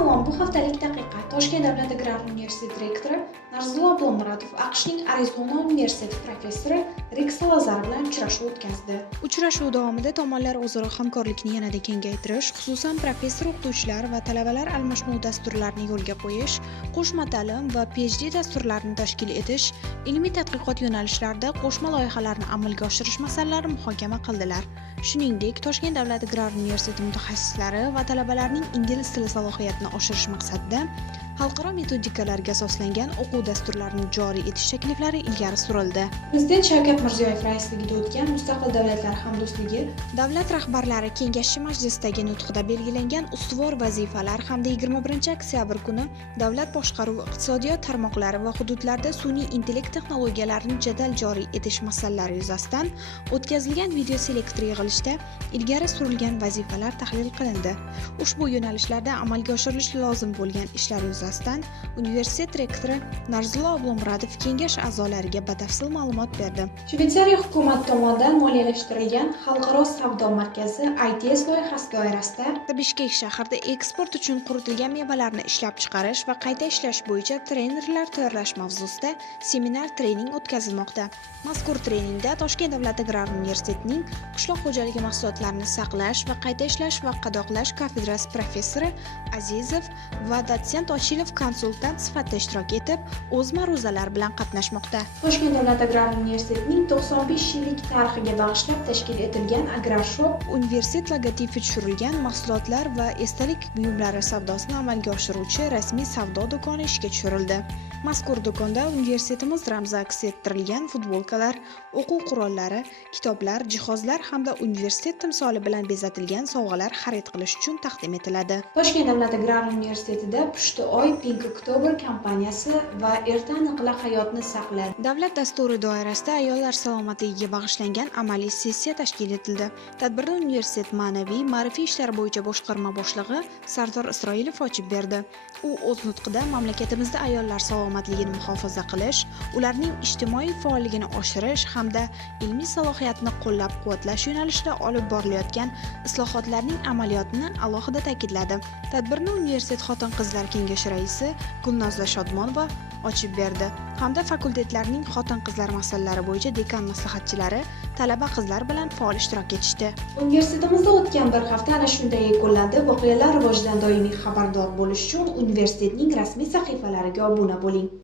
Assalom, bu haftalik daqiqa. Toshkent davlat agrar universiteti rektori Narzullo Ablomuratov AQShning Arizona universiteti professori Rik Salazar bilan uchrashuv o'tkazdi. Uchrashuv davomida tomonlar o'zaro hamkorlikni yanada kengaytirish, xususan professor-o'qituvchilar va talabalar almashuv dasturlarini yo'lga qo'yish, qo'shma ta'lim va PhD dasturlarini tashkil etish, ilmiy tadqiqot yo'nalishlarida qo'shma loyihalarni amalga oshirish masalalarini muhokama qildilar. Shuningdek, Toshkent davlat agrar universiteti mutaxassislari va talabalarning ingliz tili salohiyatini oshirish maqsadida xalqaro metodikalarga asoslangan o'quv dasturlarini joriy etish takliflari ilgari surildi. Prezident Shavkat Mirziyoyev raisligida o'tgan Mustaqil davlatlar hamdo'stligi davlat rahbarlari kengashi majlisidagi nutqida belgilangan ustuvor vazifalar hamda 21 oktyabr kuni davlat boshqaruvi, iqtisodiyot tarmoqlari va hududlarda sun'iy intellekt texnologiyalarini jadal joriy etish masalalari yuzasidan o'tkazilgan video selektor yig'ilishida ilgari surilgan vazifalar tahlil qilindi. Ushbu yo'nalishlarda amalga oshirilishi lozim bo'lgan ishlar yuzasidan universitet rektori Narzullo Ablomuratov kengash a'zolariga batafsil ma'lumot berdi. Shveysariya hukumati tomonidan moliyalashtirilgan xalqaro savdo markazi ITS loyihasi doirasida Bishkek shahrida eksport uchun quritilgan mevalarni ishlab chiqarish va qayta ishlash bo'yicha trenerlar tayyorlash mavzusida seminar-trening o'tkazilmoqda. Mazkur treningda Toshkent davlat agrar universitetining qishloq xo'jaligi mahsulotlarini saqlash va qayta ishlash va qadoqlash kafedrasi professori Azizov va dotsent Ochilov konsultant sifatida ishtirok etib, o'z ma'ruzalari bilan qatnashmoqda. Toshkent davlat agrar universitetining 95 yillik tarixiga bag'ishlab tashkil etilgan Agrar Shop universitet logotipi tushirilgan mahsulotlar va esdalik buyumlari savdosini amalga oshiruvchi rasmiy savdo do'koni ishga tushirildi. Mazkur do'konda universitetimiz ramzi aks ettirilgan futbolkalar, o'quv qurollari, kitoblar, jihozlar hamda universitet timsoli bilan bezatilgan sovg'alar xarid qilish uchun taqdim etiladi. Toshkent davlat agrar universitetida Pushti oy Pink Oktober kompaniyasi va Erta aniqla hayotni saqladi davlat dasturi doirasida ayollar salomatligiga bag'ishlangan amaliy sessiya tashkil etildi. Tadbirda universitet ma'naviy, ma'rifiy ishlar bo'yicha boshqarma boshlig'i Sardor Isroilov ochib berdi. U o'z nutqida mamlakatimizda ayollar salomatligini muhofaza qilish, ularning ijtimoiy faolligini oshirish hamda ilmiy salohiyatni qo'llab-quvvatlash yo'nalishida olib borilayotgan islohotlarning amaliyotini alohida ta'kidladi. Tadbirni universitet xotin-qizlar kengashi raisi Gulnozla Shodmonova ochib berdi hamda fakultetlarning xotin-qizlar masalalari bo'yicha dekan maslahatchilari talaba qizlar bilan faol ishtirok etishdi. Universitetimizda o'tgan bir hafta ana shunday yakunlandi. Voqealar rivojidan doimiy xabardor bo'lish uchun universitetning rasmiy sahifalariga obuna bo'ling.